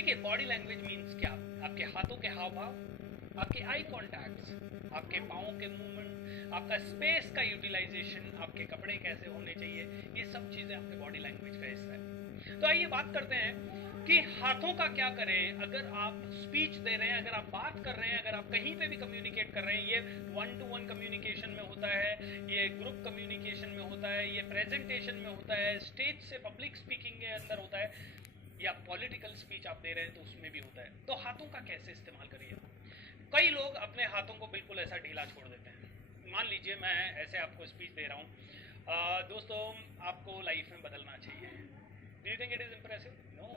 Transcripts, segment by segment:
देखिए body language means क्या, आपके हाथों के हाव भाव, आपके आई कॉन्टैक्ट्स, आपके पाँव के मूवमेंट, आपका स्पेस का यूटिलाइजेशन, आपके कपड़े कैसे होने चाहिए, ये सब चीज़ें आपके बॉडी लैंग्वेज का हिस्सा है। तो आइए बात करते हैं कि हाथों का क्या करें। अगर आप स्पीच दे रहे हैं, अगर आप बात कर रहे हैं, अगर आप कहीं पे भी कम्युनिकेट कर रहे हैं, ये 1-to-1 कम्युनिकेशन में होता है, ये ग्रुप कम्युनिकेशन में होता है, ये प्रेजेंटेशन में होता है, स्टेज से पब्लिक स्पीकिंग के अंदर होता है, या पॉलिटिकल स्पीच आप दे रहे हैं तो उसमें भी होता है। तो हाथों का कैसे इस्तेमाल करिए। कई लोग अपने हाथों को बिल्कुल ऐसा ढीला छोड़ देते हैं। मान लीजिए मैं ऐसे आपको स्पीच दे रहा हूँ, दोस्तों आपको लाइफ में बदलना चाहिए, do you think it is impressive? No.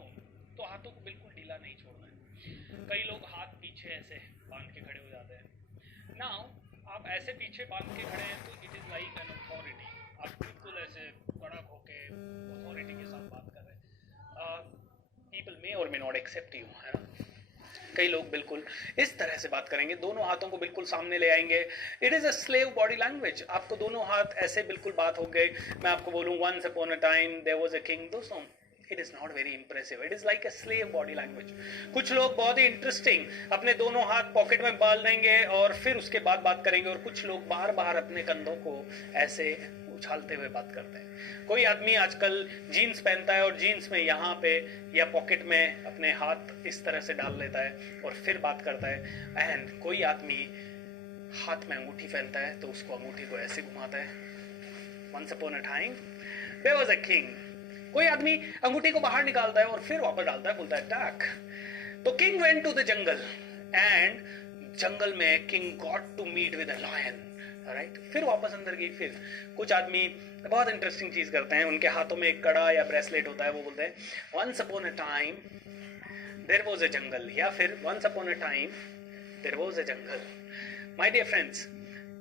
तो हाथों को बिल्कुल ढीला नहीं छोड़ना है। कई लोग हाथ पीछे ऐसे बांध के खड़े हो जाते हैं। नाउ आप ऐसे पीछे बांध के खड़े हैं तो it is like an authority, आप बिल्कुल ऐसे कड़क होके अथॉरिटी के साथ बात कर रहे हैं। पीपल मे और मे नॉट एक्सेप्ट यू, है ना। कई लोग बिल्कुल इस तरह से बात करेंगे, दोनों हाथों को बिल्कुल सामने ले आएंगे। It is a slave body language. आपको दोनों हाथ ऐसे बिल्कुल बात हो गई। मैं आपको बोलूं once upon a time there was a king, दोस्तों it is not very impressive, it is like a slave body language. कुछ लोग बहुत ही इंटरेस्टिंग अपने दोनों हाथ पॉकेट में डाल देंगे और फिर उसके बाद बात करेंगे, और कुछ लोग बार बार अपने कंधों को ऐसे उछालते हुए बात करते हैं। कोई आदमी आजकल जीन्स पहनता है और जीन्स में यहाँ पे या पॉकेट में अपने हाथ इस तरह से डाल लेता है और फिर बात करता है। एंड कोई आदमी हाथ में अंगूठी पहनता है तो उसको अंगूठी को ऐसे घुमाता है। Once upon a time there was a king. कोई आदमी अंगूठी को बाहर निकालता है और फिर वापस डालता है, बोलता है टैक। तो king went to the jungle and jungle में king got to meet with a lion, right. फिर वापस अंदर गई। फिर कुछ आदमी बहुत इंटरेस्टिंग चीज करते हैं, उनके हाथों में एक कड़ा या ब्रेसलेट होता है, वो बोलते हैं once upon a time there was a jungle, या फिर once upon a time there was a jungle. My dear friends,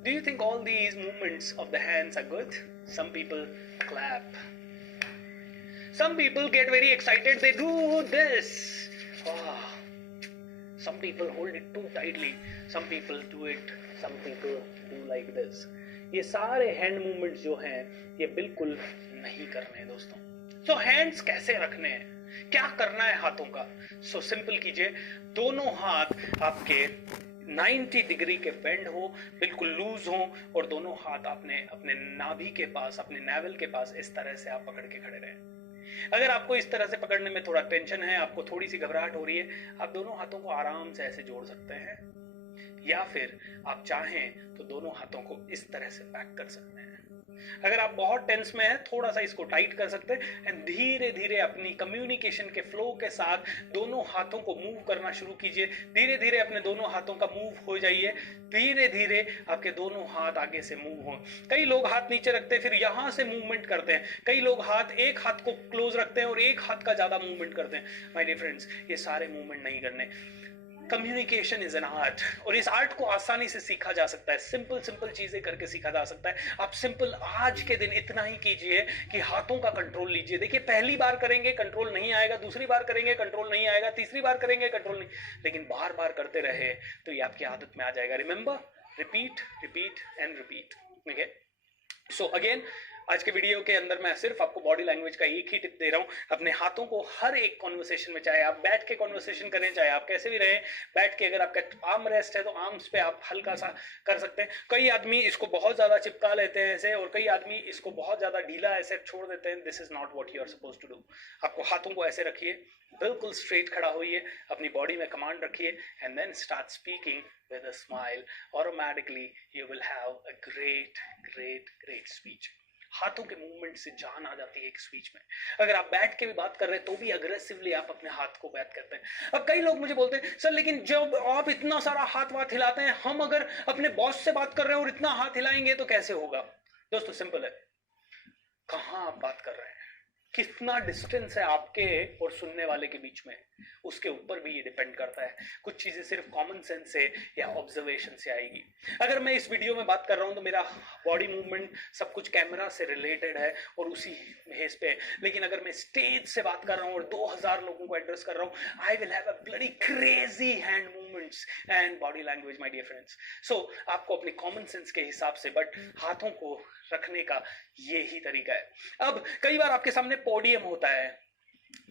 do you think all these movements of the hands are good? Some people clap, some people get very excited, they do this. Oh. Some people hold it too tightly, some people do it, some people do like this. ये सारे hand movements जो हैं ये बिल्कुल नहीं करने हैं दोस्तों। सो हैंड्स कैसे रखने हैं, क्या करना है हाथों का? सो सिंपल कीजिए, दोनों हाथ आपके 90 डिग्री के बेंड हो, बिल्कुल लूज हो, और दोनों हाथ आपने अपने नाभि के पास, अपने नेवल के पास इस तरह से आप पकड़ के खड़े रहें। अगर आपको इस तरह से पकड़ने में थोड़ा टेंशन है, आपको थोड़ी सी घबराहट हो रही है, आप दोनों हाथों को आराम से ऐसे जोड़ सकते हैं, या फिर आप चाहें तो दोनों हाथों को इस तरह से पैक कर सकते हैं। अगर आप बहुत टेंस में हैं, थोड़ा सा इसको टाइट कर सकते हैं एंड धीरे धीरे अपनी कम्युनिकेशन के फ्लो के साथ दोनों हाथों को मूव करना शुरू कीजिए। धीरे धीरे अपने दोनों हाथों का मूव हो जाइए, धीरे धीरे आपके दोनों हाथ आगे से मूव हो। कई लोग हाथ नीचे रखते हैं फिर यहां से मूवमेंट करते हैं, कई लोग एक हाथ को क्लोज रखते हैं और एक हाथ का ज्यादा मूवमेंट करते हैं। माय डियर फ्रेंड्स, ये सारे मूवमेंट नहीं करने। कम्युनिकेशन इज एन आर्ट, और इस आर्ट को आसानी से सीखा जा सकता है, सिंपल सिंपल चीजें करके सीखा जा सकता है। आप सिंपल आज के दिन इतना ही कीजिए कि हाथों का कंट्रोल लीजिए। देखिए पहली बार करेंगे कंट्रोल नहीं आएगा, दूसरी बार करेंगे कंट्रोल नहीं आएगा, तीसरी बार करेंगे कंट्रोल नहीं, लेकिन बार बार करते रहे तो ये आपकी आदत में आ जाएगा। Remember, repeat repeat and repeat. Okay, so again आज के वीडियो के अंदर मैं सिर्फ आपको बॉडी लैंग्वेज का एक ही टिप दे रहा हूं। अपने हाथों को हर एक कॉन्वर्सेशन में, चाहे आप बैठ के कॉन्वर्सेशन करें, चाहे आप कैसे भी रहें, बैठ के अगर आपका आर्म रेस्ट है तो आर्म्स पे आप हल्का सा कर सकते हैं। कई आदमी इसको बहुत ज्यादा चिपका लेते हैं ऐसे, और कई आदमी इसको बहुत ज्यादा ढीला ऐसे छोड़ देते हैं। This is not what you are suppose to do. आपको हाथों को ऐसे रखिए, बिल्कुल स्ट्रेट खड़ा होइए, अपनी बॉडी में कमांड रखिए and then start speaking with a smile. Automatically you will have a great speech. हाथों के मूवमेंट से जान आ जाती है एक स्पीच में। अगर आप बैठ के भी बात कर रहे हैं तो भी अग्रेसिवली आप अपने हाथ को बात करते हैं। अब कई लोग मुझे बोलते हैं सर लेकिन जब आप इतना सारा हाथ हिलाते हैं, हम अगर अपने बॉस से बात कर रहे हैं और इतना हाथ हिलाएंगे तो कैसे होगा? दोस्तों सिंपल है, कहां आप बात कर रहे हैं, कितना डिस्टेंस है आपके और सुनने वाले के बीच में, उसके ऊपर भी ये डिपेंड करता है। कुछ चीजें सिर्फ कॉमन सेंस से या ऑब्जर्वेशन से आएगी। अगर मैं इस वीडियो में बात कर रहा हूं तो मेरा बॉडी मूवमेंट सब कुछ कैमरा से रिलेटेड है और उसी बेस पे, लेकिन अगर मैं स्टेज से बात कर रहा हूं और 2000 लोगों को एड्रेस कर रहा हूं, I will have a bloody crazy hand movements and body language my dear friends. So आपको अपने कॉमन सेंस के हिसाब से बट हाथों को रखने का ये ही तरीका है। अब कई बार आपके सामने पोडियम होता है,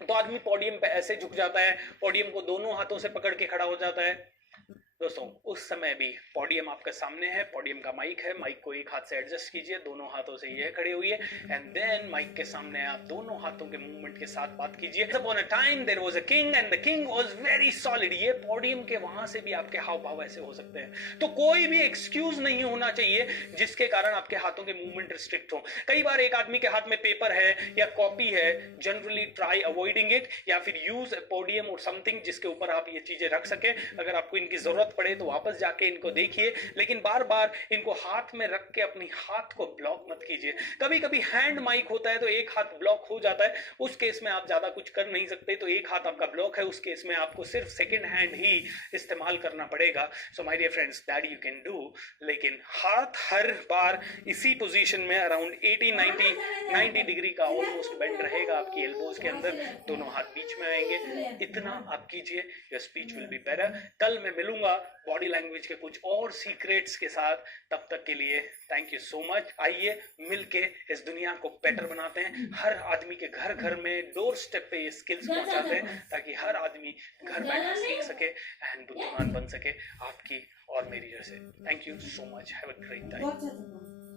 तो आदमी पोडियम पे ऐसे झुक जाता है, पोडियम को दोनों हाथों से पकड़ के खड़ा हो जाता है। दोस्तों उस समय भी पोडियम आपके सामने है, पोडियम का माइक है, माइक को एक हाथ से एडजस्ट कीजिए, दोनों हाथों से ये खड़ी हुई है, एंड देन माइक के सामने आप दोनों हाथों के मूवमेंट के साथ बात कीजिए। Upon a time there was a king and the king was very solid. ये पोडियम के वहां से भी आपके हाव भाव ऐसे हो सकते हैं। तो कोई भी एक्सक्यूज नहीं होना चाहिए जिसके कारण आपके हाथों के मूवमेंट रिस्ट्रिक्ट हो। कई बार एक आदमी के हाथ में पेपर है या कॉपी है, जनरली ट्राई अवॉइडिंग इट, या फिर यूज अ पोडियम और समथिंग जिसके ऊपर आप ये चीजें रख सके। अगर आपको इनकी जरूरत पड़े तो वापस जाके इनको देखिए, लेकिन बार बार इनको हाथ में रख के अपनी हाथ को ब्लॉक मत कीजिए। कभी कभी हैंड माइक होता है तो एक हाथ ब्लॉक हो जाता है, उस केस में आप ज्यादा कुछ कर नहीं सकते, तो एक हाथ आपका ब्लॉक है, उस केस में आपको सिर्फ सेकंड हैंड ही इस्तेमाल करना पड़ेगा। So my dear friends, that you can do, लेकिन हाथ हर बार इसी पोजीशन में अराउंड 80-90 डिग्री का ऑलमोस्ट बेंड रहेगा आपकी एल्बोज के अंदर, दोनों हाथ बीच में आएंगे। इतना आप कीजिए, your speech will be better. कल मैं मिलूंगा बॉडी लैंग्वेज के कुछ और सीक्रेट्स के साथ, तब तक के लिए थैंक यू सो मच। आइए मिलके इस दुनिया को बेटर बनाते हैं, हर आदमी के घर घर में डोर स्टेप पे ये स्किल्स पहुंचाते हैं, ताकि हर आदमी घर बैठे सीख सके एंड बुद्धिमान बन सके आपकी और मेरी जैसे। Thank you so much, have a great time.